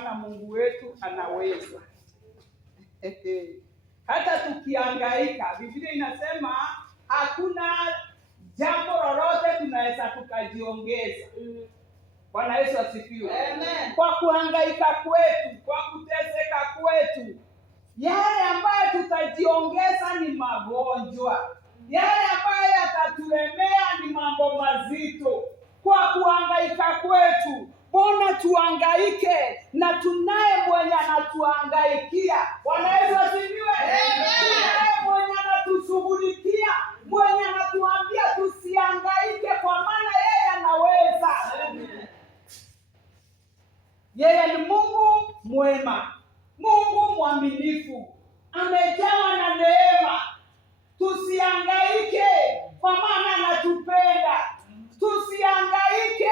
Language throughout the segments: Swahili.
maana Mungu wetu anaweza. Hata tukihangaika, Biblia inasema hakuna jambo lolote tunaweza tukajiongeza. Bwana Yesu asifiwe. Amen. Kwa kuhangaika kwetu, kwa kuteseka kwetu, yale ambayo tutajiongeza ni magonjwa. Yale ambayo yatatulemea ni mambo mazito. Kwa kuhangaika kwetu, mbona tuhangaike na tunaye mwenye anatuhangaikia. Bwana Yesu asifiwe. Tunaye mwenye anatushughulikia, mwenye anatuambia tusihangaike kwa maana yeye anaweza. Yeye ni Mungu mwema, Mungu mwaminifu, amejawa na neema. Tusihangaike kwa maana anatupenda. Tusihangaike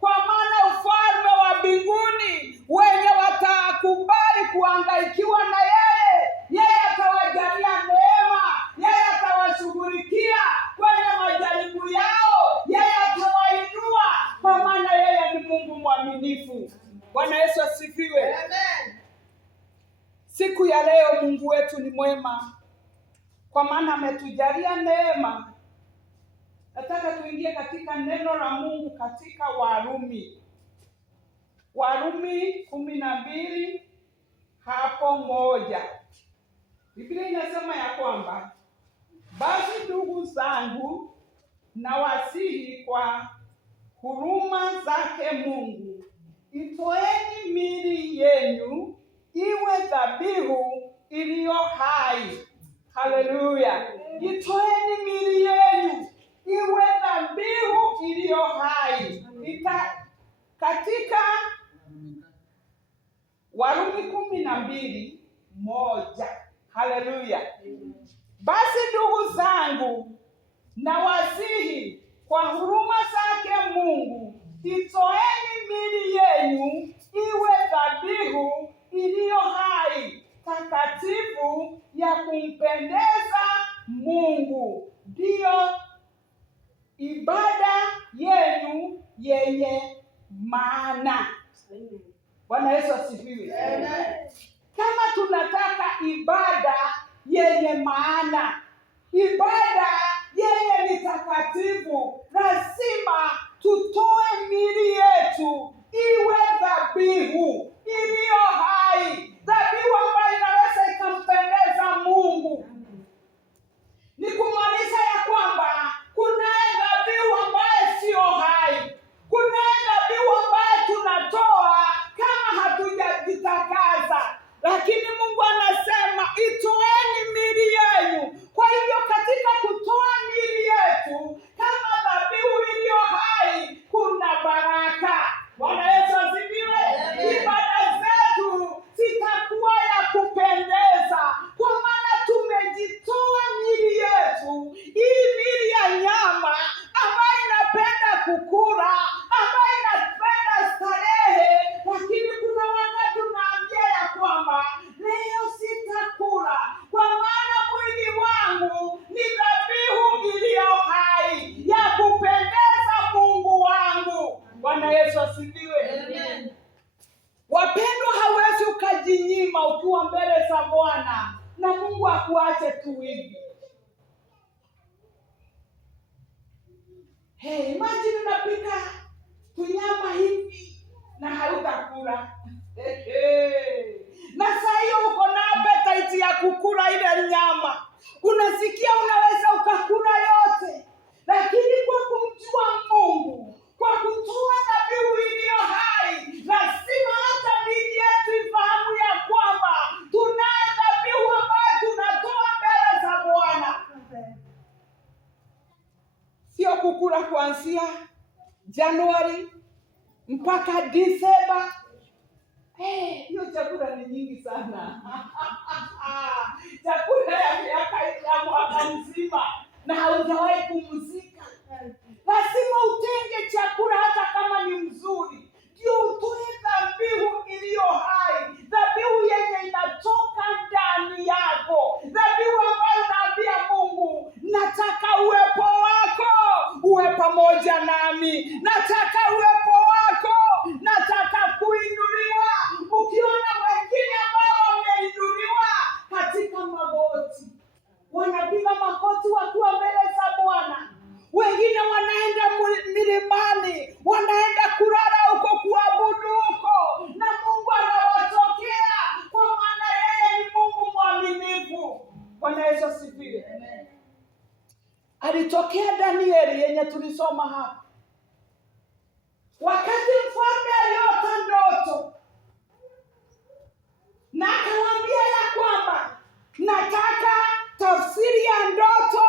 kwa maana ufalme wa mbinguni wenye watakubali kuhangaikiwa na yeye atawajalia neema, yeye atawashughulikia kwenye majaribu yao, yeye atawainua kwa maana yeye ni Mungu mwaminifu. Bwana Yesu asifiwe. Amen. Siku ya leo Mungu wetu ni mwema kwa maana ametujalia neema. Nataka tuingie katika neno la Mungu katika Warumi 12 hapo 1. Biblia inasema ya kwamba basi ndugu zangu, nawasihi kwa huruma zake Mungu, itoeni miili yenu iwe dhabihu iliyo hai. Haleluya. Itoeni miili yenu iwe dhabihu iliyo hai. Katika Warumi 12:1. Haleluya. Basi ndugu zangu, nawasihi kwa huruma zake Mungu, itoeni miili yenu iwe dhabihu iliyo hai, takatifu, ya kumpendeza Mungu, ndiyo ibada yenu yenye maana. Bwana Yesu asifiwe. Amen. Kama tunataka ibada yenye maana, ibada yenye ni takatifu, lazima tutoe miili yetu iwe dhabihu iliyo hai, dhabihu ambayo inaweza ikampendeza Mungu. Ni kumaanisha ya kwamba kuna dhabihu ambayo sio hai, kuna dhabihu ambayo tunatoa kama hatujajitakaza, lakini Mungu anasema itoeni miili yenu. Kwa hivyo katika kutoa miili yetu kama dhabihu iliyo hai, kuna baraka. Bwana Yesu asifiwe. Ibada zetu zitakuwa ya kupendeza kwa maana tumejitoa miili yetu. Hii miili ya nyama ambayo inapenda kukula, ambayo inapenda starehe, lakini kuna wakati tunaambia ya kwamba leo sitakula kwa maana mwili wangu ni dhabihu iliyo hai ya kupendeza Mungu wangu. Bwana Yesu asifiwe. Amen. Wapendwa, hawezi ukajinyima ukiwa mbele za Bwana na Mungu akuache tu hivi. Imagine unapika tunyama hivi na hautakula. Na saa hiyo uko na appetite ya kukula ile nyama. Unasikia unaweza ukakula yote. Lakini kwa kumjua Mungu, kwa kutoa dhabihu iliyo hai, lazima hata miili yetu ifahamu ya kwamba tunaye dhabihu ambayo tunatoa mbele za Bwana. Sio kukula kuanzia Januari mpaka Disemba. Hiyo chakula ni nyingi sana. Chakula ya mwaka mzima na haujawahi kupumzika. Lazima utenge chakula hata kama ni mzuri, ndio utoe dhabihu iliyo hai, dhabihu yenye inatoka ndani yako, dhabihu ambayo unaambia Mungu, nataka uwepo wako uwe pamoja nami, nataka uwepo wako, nataka kuinuliwa wakati wakiwa mbele za Bwana. Wengine wanaenda milimani, wanaenda kulala huko, kuabudu huko, na Mungu anawatokea, kwa maana yeye ni Mungu mwaminifu. Bwana Yesu asifiwe. Alitokea Danieli yenye tulisoma hapa, wakati mfalme aliota ndoto na akamwambia ya kwamba nataka tafsiri ya ndoto,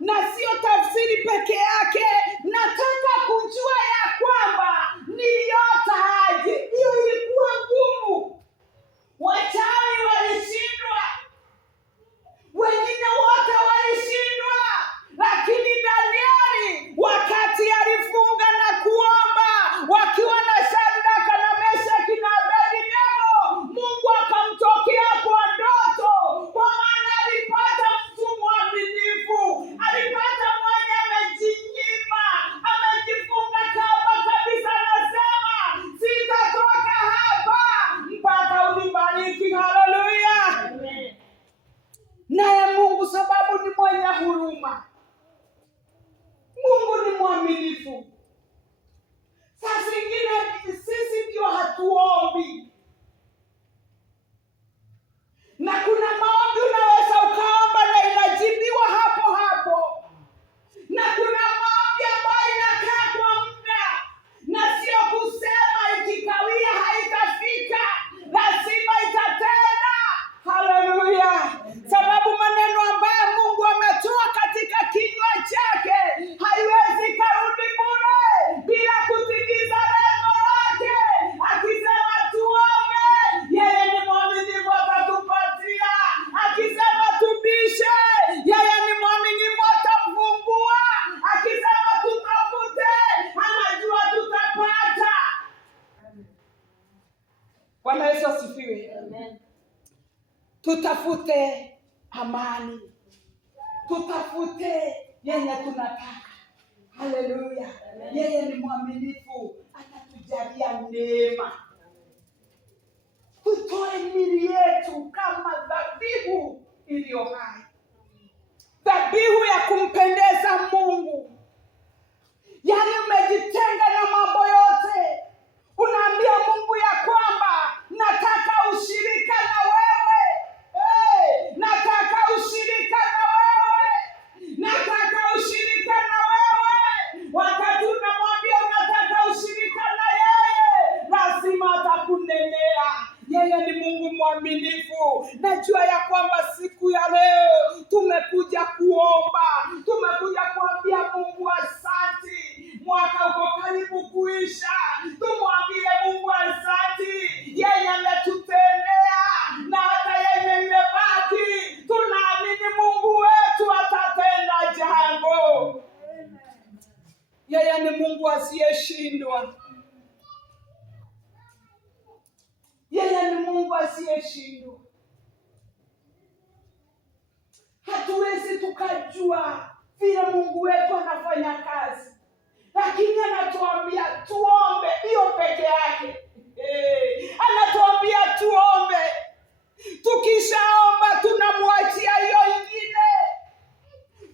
na sio tafsiri peke yake, nataka kujua ya kwamba niliota aje. Hiyo ilikuwa ngumu. Wachawi walishindwa, wengine wote walishindwa, lakini Danieli wakati alifunga na kuomba wakiwa na Shadraka na Meshaki na Abednego, Mungu akamtokea kwa ndoto, kwa maana alipata mtu mwaminifu, alipata mwenye amejinyima, amejifunga kamba kabisa, anasema sitatoka hapa mpaka unibariki. Haleluya. Naye Mungu sababu ni mwenye huruma, Mungu ni mwaminifu. Saa zingine sisi ndio hatuombi, na kuna maombi unaweza ukaomba na inajibiwa hapo hapo, na kuna maombi ambayo inakaa kwa muda, na sio kusema ikikawia haitafika, lazima itatenda. Haleluya. Sababu maneno ambayo Mungu ametoa katika kinywa chake haiwezi karudi bure bila kutimiza lengo lake. Akisema tuombe, yeye ni mwaminifu atatupatia. Akisema tubishe, yeye ni mwaminifu atafungua. Akisema tutafute, anajua tutapata. Bwana Yesu asifiwe. Amen. Tutafute amani, tutafute yenye tunataka. Haleluya. Yeye ni mwaminifu, atatujalia neema. Tutoe miili yetu kama dhabihu iliyo hai, dhabihu ya kumpendeza Mungu. Yaani umejitenga na mambo yote, unaambia Mungu ya kwamba nataka ushirika na wewe. Nataka ushirika na wewe, nataka ushirika na wewe. Wakati unamwambia unataka ushirika na yeye, lazima atakunenea. Yeye ni Mungu mwaminifu. Najua ya kwamba siku ya leo tumekuja kuomba, tumekuja kuambia Mungu asante. Mwaka uko karibu kuisha, tumwambie Mungu asante. Yeye ametutendea, na hata yeye imebaki, tunaamini Mungu wetu atatenda jambo. Yeye ni Mungu asiyeshindwa. Yeye ni Mungu asiyeshindwa. Hatuwezi tukajua vile Mungu wetu anafanya kazi, lakini anatuambia tuombe. Hiyo peke yake. Anatuambia tuombe. Tukishaomba tunamwachia hiyo ingine,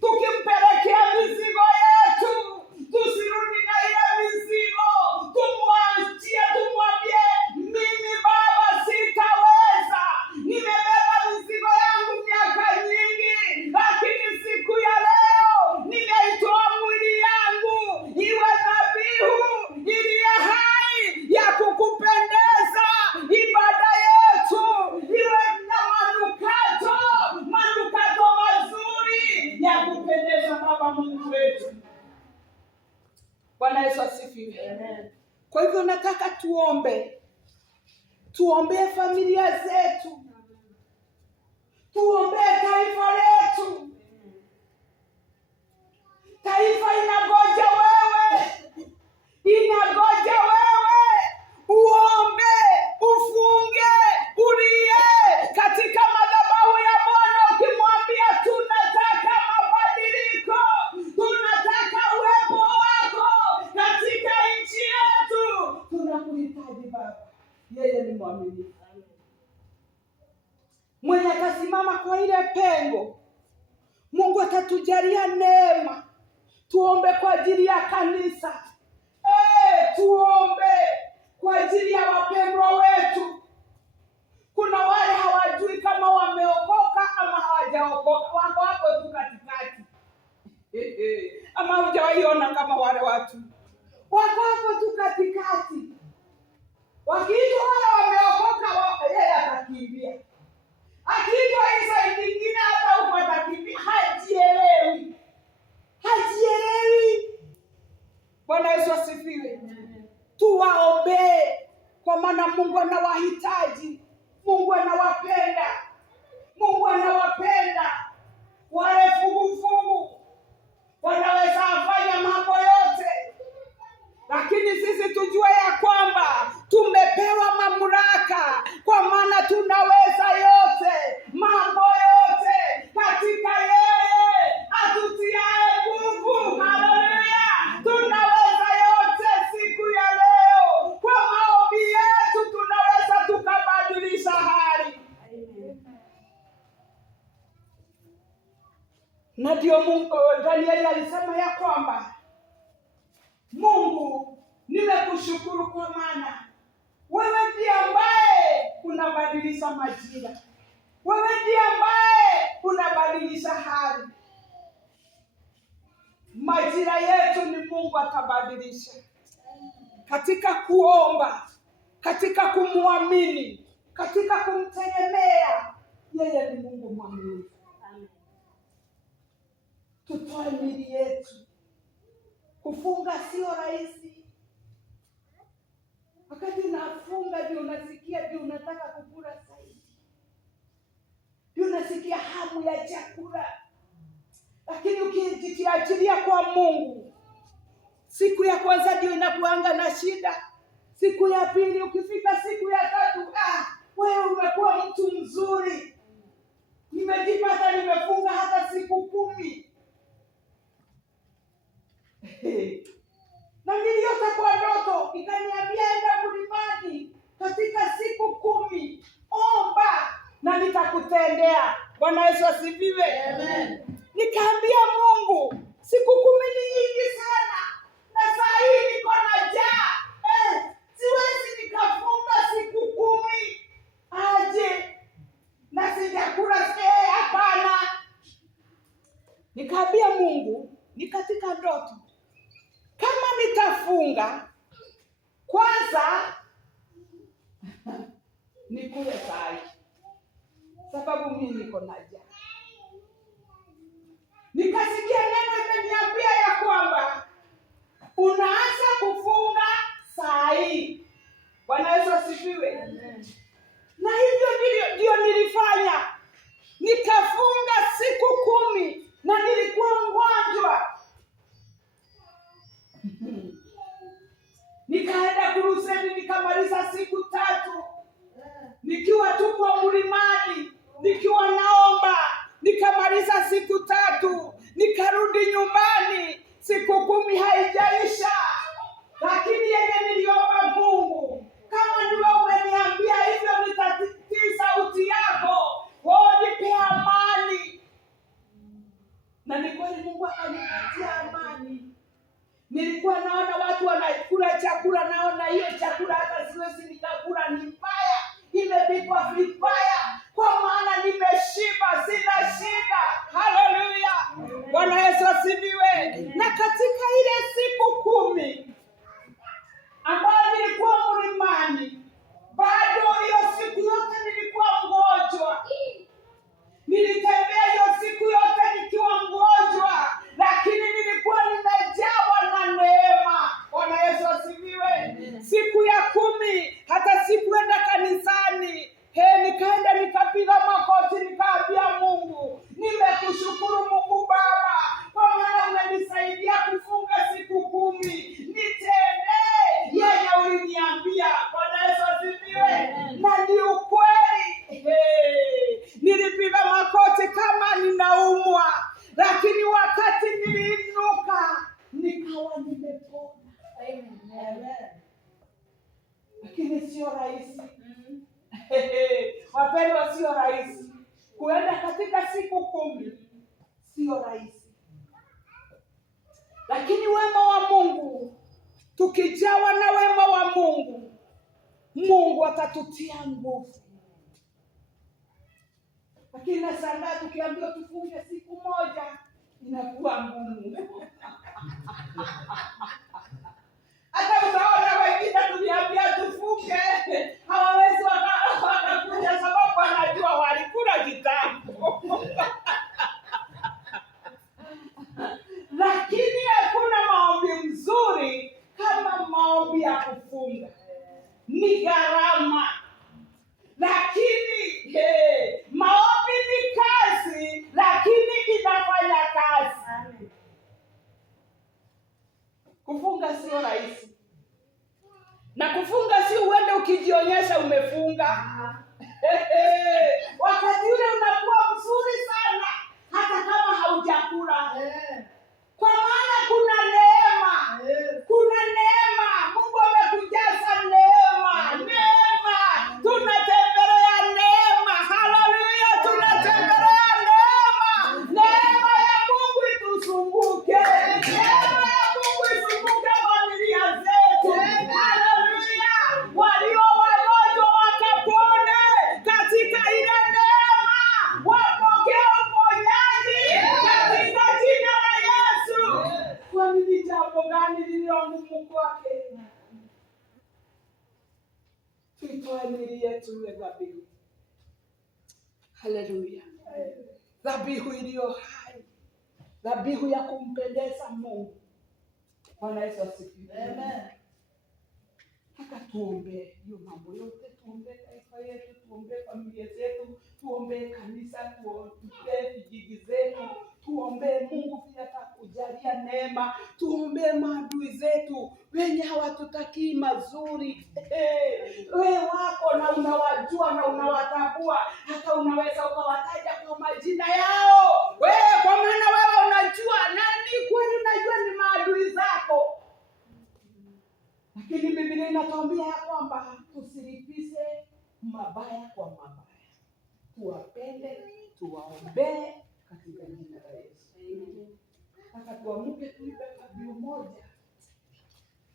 tukimpelekea mizigo yetu. Tusirudi na ile mizigo, tumwachie, tumwambie mimi Baba sitaweza, nimebeba mizigo yangu miaka nyingi, lakini siku ya leo nimeitoa mwili yangu iwe dhabihu iliyo hai ya kukupendeza. Ibada yetu iwe na manukato mazuri ya kupendeza Baba Mungu wetu. Bwana Yesu asifiwe. Amen. Kwa hivyo nataka tuombee familia zetu, tuombee taifa letu. Taifa inagoja wewe, inagoja wewe uombe, ufunge, ulie katika madhabahu ya Bwana, ukimwambia tunataka mabadiliko, tunataka uwepo wako katika nchi yetu, tunakuhitaji Baba. Yeye ni mwaminifu, mwenye atasimama kwa ile pengo, Mungu atatujalia neema. Tuombe kwa ajili ya kanisa. Tuombe kwa ajili ya wapendwa wetu. Kuna wale hawajui kama wameokoka ama hawajaokoka. Wako hapo tu katikati. Ama hujawaiona kama wale watu. Wako hapo tu katikati. Wakiitwa wale wameokoka, yeye atakimbia. Akiitwa Isa nyingine hata huko atakimbia. Hajielewi. Bwana Yesu asifiwe. Tuwaombee kwa maana Mungu anawahitaji. Mungu anawapenda. Wale fugufugu wanaweza afanya mambo yote, lakini sisi tujue ya kwamba tumepewa mamlaka, kwa maana tunaweza yote, mambo yote katika yeye atutiaye nguvu. Haleluya! Tunaweza yote siku ya leo. Kwa maombi yetu tunaweza tukabadilisha hali. Na ndio Mungu, Danieli alisema ya kwamba Mungu, nimekushukuru kwa maana wewe ndiye ambaye unabadilisha majira. Wewe ndiye ambaye unabadilisha hali. Majira yetu ni Mungu atabadilisha. Katika kuomba, katika kumwamini, katika kumtegemea, yeye ni Mungu mwaminifu. Tutoe miili yetu. Kufunga sio rahisi. Wakati unafunga ndio unasikia ndio unataka kukula zaidi. Ndio unasikia hamu ya chakula. Lakini ukijiachilia kwa Mungu, siku ya kwanza ndio inakuanga na shida. Siku ya pili, ukifika siku ya tatu, wewe umekuwa mtu mzuri. Nimejipata nimefunga hata siku 10. Na niliota kwa ndoto ikaniambia enda mlimani katika siku 10, omba na nitakutendea. Bwana Yesu asifiwe. Amen. Nikaambia Mungu, siku 10 ni nyingi sana, na saa hii niko na njaa. Siwezi nikafunga siku 10 aje na sijakula. Hapana. Nikaambia Mungu, ni katika ndoto, kama nitafunga kwanza nikule sai, sababu mimi niko na njaa. Nikasikia neno imeniambia ya kwamba unaanza kufunga sai. Bwana Yesu asifiwe. Na hivyo ndio nilifanya. Nikafunga siku 10 na nilikuwa mgonjwa. Nikaenda kuruseni nikamaliza siku 3. Nikiwa tu kwa mlimani, nikiwa naomba, nikamaliza siku 3. Nikarudi nyumbani, siku 10 haijaisha. Lakini yeye niliomba Mungu, kama ndiwe umeniambia hivyo nitatii sauti yako. Nipe amani. Na ni kweli Mungu akanipatia amani. Nilikuwa naona watu wanakula chakula, naona hiyo chakula hata siwezi nikakula, ni mbaya, imepikwa vibaya, kwa maana nimeshiba, sina shida. Haleluya. Bwana Yesu asifiwe. Na katika ile siku 10 ambayo nilikuwa mlimani, bado hiyo siku yote nilikuwa mgonjwa. Nilitembea hiyo siku yote nikiwa mgonjwa, lakini nilikuwa nimejawa na neema. Bwana Yesu asifiwe. Siku ya 10 hata sikuenda kanisani. Nikaenda nikapiga makoti, nikaambia Mungu, sio rahisi, lakini wema wa Mungu, tukijawa na wema wa Mungu, Mungu atatutia nguvu. Lakini nashangaa tukiambiwa tufunge siku moja inakuwa ngumu. Hata utaona wengine tuliambia tufunge hawawezi wakakuja, sababu wanajua walikula kitambo. Lakini hakuna maombi mzuri kama maombi ya kufunga. Ni gharama, lakini maombi ni kazi, lakini inafanya kazi. Kufunga sio rahisi, na kufunga si uende ukijionyesha umefunga. Wakati ule unakuwa mzuri sana hata kama haujakula, kwa maana kuna neema, kuna neema. Mungu amekujaza neema, neema. Tunatembelea neema, haleluya, tunatembelea neema. Neema ya Mungu ituzunguke, neema ya Mungu izunguke familia zetu, haleluya. Walio wagonjwa wakapone katika ile neema, wapokee uponyaji katika jina la Yesu. Kwani ni jambo gani lililo ngumu kwake? Tuitoe miili yetu iwe dhabihu, haleluya, dhabihu iliyo hai, dhabihu ya kumpendeza Mungu. Bwana Yesu asifiwe. Amen. Hata tuombe hiyo mambo yote, tuombe taifa yetu, tuombe familia zetu, tuombe kanisa, tuombe vijiji zetu, tuombe Mungu pia atakujalia neema, tuombe maadui zetu wenye hawatutakii mazuri. Wewe wako na unawajua na unawatambua, hata unaweza ukawataja kwa majina yao. Wewe kwa maana wewe unajua, na ni kweli unajua ni maadui zako. Lakini Biblia inatuambia ya kwamba tusilipize mabaya kwa mabaya, tuwapende, tuwaombee katika jina la Yesu. Sasa tuamke tuipe dhabihu moja.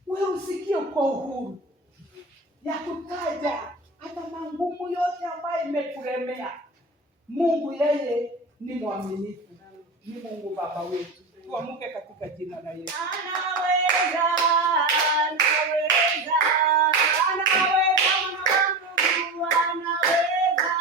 Wewe usikie kwa uhuru ya kutaja hata mangumu yote ambayo imekulemea. Mungu yeye ni mwaminifu, ni Mungu Baba wetu. Tuamke katika jina la Yesu. Anaweza, anaweza, anaweza, Mungu anaweza.